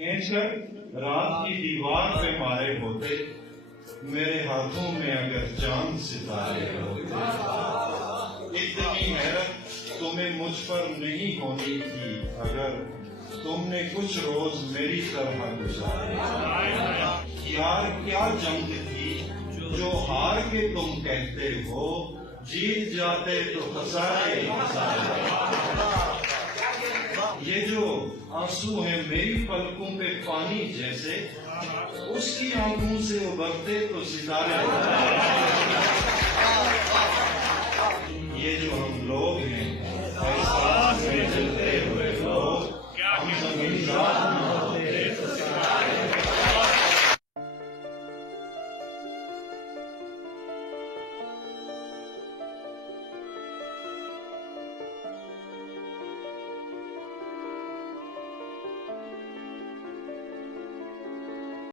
खींचकर रात की दीवार पे मारे होते, मेरे हाथों में अगर चांद सितारे होते। इतनी हैरत तुम्हें मुझ पर नहीं होनी थी अगर तुमने कुछ रोज मेरी तरह गुजारे। यार क्या जंग थी जो हार के तुम कहते हो, जीत जाते तो खसारे ये जो आंसू है मेरी पलकों पे पानी जैसे, उसकी आंखों से उभरते तो सितारे। ये जो हम लोग हैं, ऐसा में चलते हुए लोग, हम जमीन